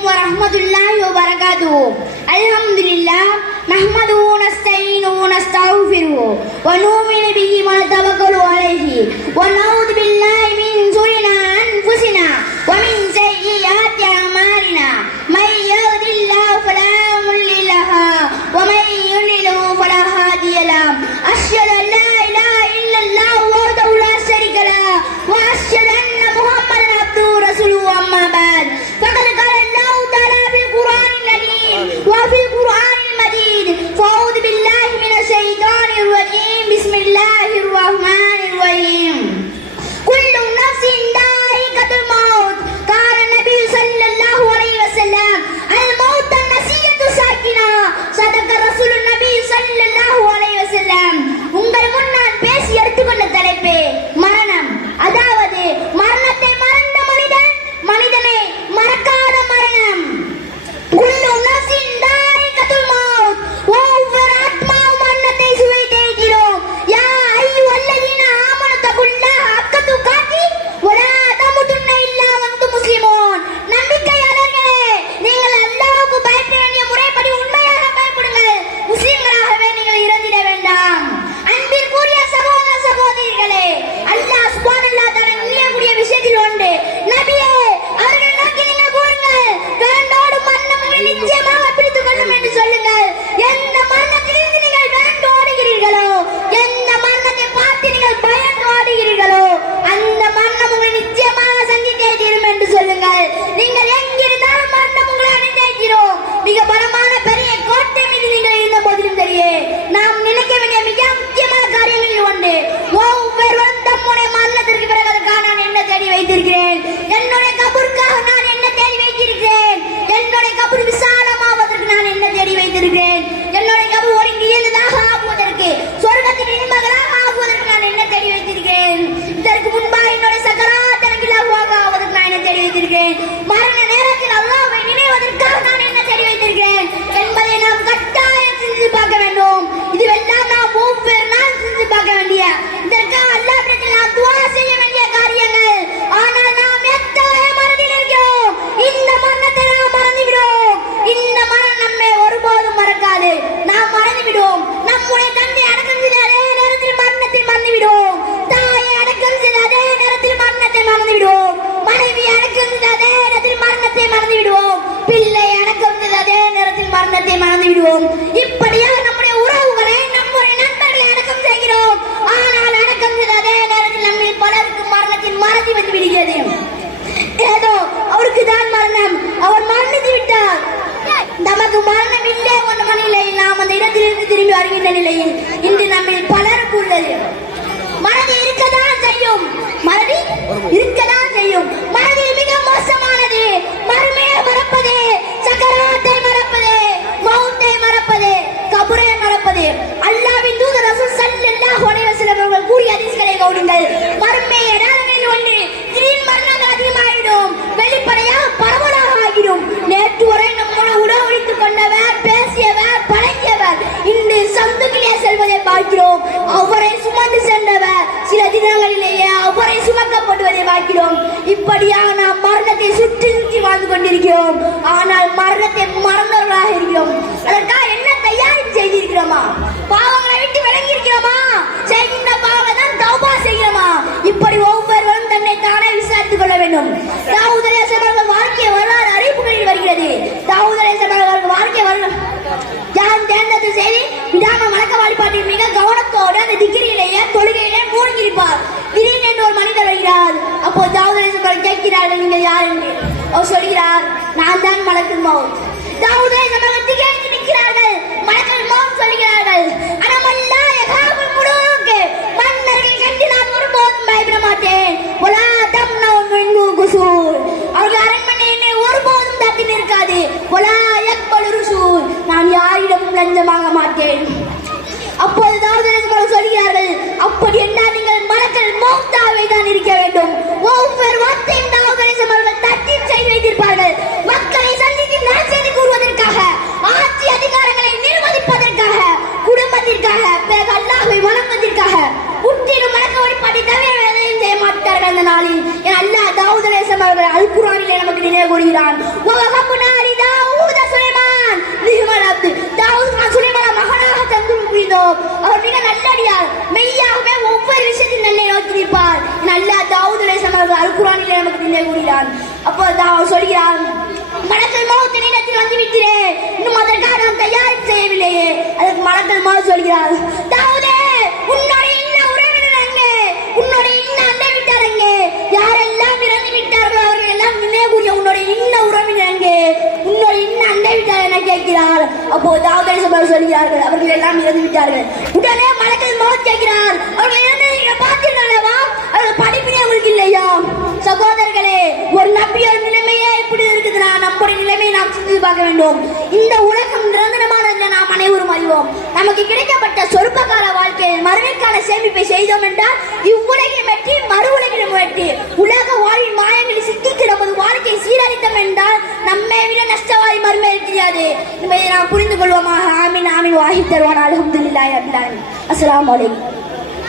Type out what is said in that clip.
عليكم ورحمة الله وبركاته. الحمد لله نحمده ونستعينه ونستغفره ونؤمن به ونتوكل عليه ونعوذ بالله من شرور أنفسنا ومن سيئات أعمالنا من يهد الله فلا مضل له ومن يضلل فلا هادي له. أشهد أن لا إله إلا الله وحده لا شريك له وأشهد أن محمدا عبده ورسوله. أما بعد فقد قال الله تعالى في القرآن الكريم وفي القرآن المجيد فأعوذ بالله من الشيطان الرجيم بسم الله الرحمن الرحيم. كل نفس ذائقة الموت قال النبي صلى الله عليه وسلم الموت النسية ساكنة صدق رسول النبي صلى الله عليه وسلم. உங்கள் முன்னால் பேசி எடுத்துக்கொண்ட தலைப்பு மரணம். அதாவது மரணத்தை மறந்த மனிதன் மனிதனை மறக்காத மரணம். குல்லு நஃப்ஸின் தாயிகத்துல் மௌத். ஒவ்வொரு ஆத்மாவும் மரணத்தை சுவைத்தே இருக்கிறோம். யா அய்யுஹல்லதீன ஆமனு தகுல்லாஹ ஹக்க துகாத்தி வலா தமுதுன்ன இல்லா வஅன்தும் முஸ்லிமூன். நம்பிக்கையாளர்களே, நீங்கள் அல்லாஹ்வுக்கு பயப்பட வேண்டிய முறைப்படி உண்மையாக பயப்படுங்கள். முஸ்லிம்களாகவே நீங்கள் இறந்திட வேண்டாம். அன்பிற்குரிய சகோதர சகோதரிகளே, அல்லாஹ் சுப்ஹானல்லாஹ் தஆலா நினையக்கூடிய விஷயத்தில் ஒன்று. நபியே, அவர்களை நோக்கி நீங்கள் கூறுங்கள், வேண்டோடு மரணம் உங்களை நிச்சயமாக பிடித்துக் கொள்ளும் என்று சொல்லுங்கள். எந்த மரணத்திலிருந்து நீங்கள் வேண்டு ஓடுகிறீர்களோ, எந்த மரணத்தை பார்த்து நீங்கள் பயந்து ஓடுகிறீர்களோ, அந்த மரணம் உங்களை நிச்சயமாக சந்தித்தே தீரும் என்று சொல்லுங்கள். நீங்கள் எங்கிருந்தாலும் மரணம் உங்களை அடைந்தே தீரும். மிக பலமான பெரிய கோட்டை மீது நீங்கள் இருந்த போதிலும் சரியே, நாம் நினைக்க வேண்டிய மிக முக்கியமான காரியங்களில் ஒன்று. ஒவ்வொருவரும் தம்முடைய மரணத்திற்கு பிறகு அதற்காக நான் என்ன தேடி வைத்திருக்கிறேன், என்னுடைய கபருக்காக நான் என்ன தேடி வைத்திருக்கிறேன், என்னுடைய கபர் விசாலமாவதற்கு நான் என்ன தேடி வைத்திருக்கிறேன், என்னுடைய கபர் ஒருங்கியதாக ஆகுவதற்கு சொர்க்கத்தின் இன்பங்களாக ஆகுவதற்கு நான் என்ன தேடி வைத்திருக்கிறேன், இதற்கு முன்பாக என்னுடைய சக்கராத் எனக்கு இலகுவாக ஆவதற்கு நான் என்ன தேடி வைத்திருக்கிறேன், மரண நேரத்தில் அல்லாஹ்வை நினைவதற்காக நான் என்ன தேடி வைத்திருக்கிறேன் என்பதை நாம் கட்டாயம் சிந்தித்து பார்க்க வேண்டும். இதுவெல்லாம் நாம் ஒவ்வொரு நாள் சிந்தித்து பார்க்க வேண்டிய, இதற்காக அல்லாஹ்விடத்தில் நாம் துஆ செய்ய வேண்டிய காரியங்கள். ஆனால் நாம் எத்தகைய மனதில் இருக்கிறோம், இந்த மரணத்தை நாம் மறந்து விடுவோம். இந்த மரணம் நம்மை ஒருபோதும் மறக்காது. நாம் மறந்து விடுவோம். நம்முடைய தந்தை அடக்கம் செய்த அதே நேரத்தில் மரணத்தை மறந்து விடுவோம். தாயை அடக்கம் செய்த அதே நேரத்தில் மரணத்தை மறந்து விடுவோம். மனைவி அடக்கம் செய்த அதே நேரத்தில் மரணத்தை மறந்து விடுவோம். பிள்ளை அடக்கம் செய்த அதே நேரத்தில் மரணத்தை மறந்து விடுவோம். இப்படியாக நம்முடைய உறவுகளை, நம்முடைய நண்பர்களை அடக்கம் செய்கிறோம். ஆனால் அடக்கம் செய்த அதே நேரத்தில் நம்மில் பலருக்கு மரணத்தின் மறதி வந்து விடுகிறது. ஏதோ அவருக்கு தான் மரணம், அவர் மரணித்து விட்டார், நமக்கு மரணம் இல்லை என்ற மனநிலையில் நாம் அந்த இடத்திலிருந்து திரும்பி வருகின்ற நிலையில் இன்று நம்மில் பலருக்கு உள்ளது. மறதி இருக்கதான் செய்யும், மறதி இருக்கதான் செய்யும். மறதியில் மிக மோசமானது மறுமையை மறப்பது, சக்கராத்தை மறப்பது, மௌத்தை மறப்பது, கபரை மறப்பது. அல்லாஹ்வின் தூதர் ரசூல் ஸல்லல்லாஹு அலைஹி வஸல்லம் அவர்கள் கூறிய ஹதீஸ்களை கவனியுங்கள். மறுமை அடையாளங்களில் ஒன்று, திடீர் மரணங்கள் அதிகமாகிடும், வெளிப்படையாக பரவலாக ஆகிடும். நேற்று வரை நம்முடைய உணவளித்துக் கொண்டவர், பேசியவர், பழகியவர் இன்று சந்துக்கிலே செல்வதை பார்க்கிறோம். அவரை சுமந்து சென்றவர் சில தினங்களிலேயே அவரை சுமக்கப்படுவதை பார்க்கிறோம். இப்படியாக நாம் மரணத்தை சுற்றி சுற்றி வாழ்ந்து கொண்டிருக்கிறோம். ஆனால் மரணத்தை மறந்தவர்களாக இருக்கிறோம். அதற்காக என்ன தயாரிப்பு செய்திருக்கிறோமா? பாவங்களை விட்டு விலகி இருக்கிறோமா? செய்கின்ற பாவங்களை தான் தௌபா செய்கிறோமா? இப்படி ஒவ்வொருவரும் தன்னை தானே விசாரித்துக் கொள்ள வேண்டும். தாவூத் அலைஹிஸ்ஸலாம் அவர்கள் வாழ்க்கை வரலாறு அறிவிப்புகளில் வருகிறது. தாவூத் அலைஹிஸ்ஸலாம் அவர்கள் வாழ்க்கை வரலாறு யான் தேர்ந்தெடுத்த செய்தி விடாமல் வழக்க வழிபாட்டில் மிக கவனத்தோடு அந்த திக்ரியிலேயே தொழுகையிலே மூழ்கியிருப்பார். திடீரென்று ஒரு மனிதர் வருகிறார். அப்போ தாவூத் அலைஹிஸ்ஸலாம் கேட்கிறார்கள், நீங்கள் யார் என்று. அவர் சொல்கிறார், நான் தான் மலக்குல் மௌத். தாவூத் அலைஹிஸ்ஸலாம் திகைத்து நிற்கிறார்கள். மலக்குல் மௌத் சொல்கிறார்கள், அனமல்லா யகாபுல் முலூக், மன்னர்கள் கண்டு நான் ஒருபோதும் பயப்பட மாட்டேன். வலா தம்னவு மின்ஹு குசூர், அவர்கள் அரண்மனை என்னை ஒருபோதும் தட்டி நிற்காது. வலா யக்பலு ருசூல், நான் யாரிடமும் லஞ்சமாக மாட்டேன். அப்போது தாவூத் அலைஹிஸ்ஸலாம் சொல்கிறார்கள், அப்படி என்றால் நீங்கள் மலக்குல் மௌத்தாவே தான் இருக்க வேண்டும். ஒவ்வொரு வார்த்தையும் தாவூத் அலைஹிஸ்ஸலாம் அவர்கள் தட்டி செய்து வைத்திருப்பார்கள். மக்களை சந்தித்து நற்செய்தி கூறுவதற்காக, ஆட்சி அதிகாரங்களை நிர்வகிப்பதற்காக, குடும்பத்திற்காக, பிறகு அல்லாஹ்வை வணங்குவதற்காக முற்றிலும் வணக்க வழிபாட்டை தவிர எதையும் செய்ய மாட்டார்கள். அந்த நாளில் அல்லாஹ் தாவூத் அலைஹிஸ்ஸலாம் அவர்கள் அல் குர்ஆனிலே நமக்கு நினைவு கூறுகிறான். وَوَهَبْنَا لِدَاوُودَ سُلَيْمَانَ نِعْمَ الْعَبْدُ தாவூத் சுலைமான மகனாக தந்து புரிந்தோம். அவர் மிக நல்லடியார், மெய்யாகவே ஒவ்வொரு விஷயத்தையும் நல்ல நோக்கி நிற்பார். நல்ல தாவூத் அலைஹிஸ்ஸலாம் அவர்கள் அல் குர்ஆனிலே நமக்கு நிலை கூறுகிறார். அப்போ தாவூத் சொல்கிறார், மலக்குல் மௌத் என்னிடத்தில் வந்து விட்டீரே, இன்னும் அதற்காக நாம் தயாரிப்பு செய்யவில்லையே. அதற்கு மலக்குல் மௌத் சொல்கிறார், தாவூதே உன்னுடைய இன்ன உறவினர் அங்கே, உன்னுடைய இன்ன அண்டை விட்டார் அங்கே, யாரெல்லாம் இறந்து விட்டார்களோ அவர்கள் எல்லாம் நினைவுரிய உன்னுடைய இன்ன உறவினர் அங்கே, உன்னுடைய இன்ன அண்டை விட்டார் என கேட்கிறார். அப்போ தாவூத் அலைஹிஸ்ஸலாம் சொல்கிறார்கள், அவர்கள் எல்லாம் இறந்து விட்டார்கள். உடனே மலக்குல் மௌத் கேட்கிறார், அவர்கள் இறந்ததை நீங்கள் பார்த்தீர்களா? அவர்கள் படிப்பினை உங்களுக்கு இல்லையா? சகோதரர்களே, ஒரு நபியோட நிலைமையே இப்படி இருக்குதுன்னா நம்முடைய நிலைமையை நாம் சிந்தித்து பார்க்க வேண்டும். இந்த உலகம் நிரந்தரமானது என்று நாம் அனைவரும் அறிவோம். நமக்கு கிடைக்கப்பட்ட சொற்பகால வாழ்க்கையை மறுமைக்கான சேமிப்பை செய்தோம் என்றால் இவ்வுலகில் வெற்றி, மறு உலகிலும் வெற்றி. உலக வாழ்வின் மாயங்களில் சிக்கிக்கு நமது வாழ்க்கையை சீரழித்தோம் என்றால் நம்மை விட நஷ்டவாதி மறுமை தெரியாது என்பதை நாம் புரிந்து கொள்வோமாக. ஆமீன் ஆமீன். வாஹி தருவான். அல்ஹம்துலில்லாஹி ரப்பில் ஆலமீன். அஸ்ஸலாமு அலைக்கும்.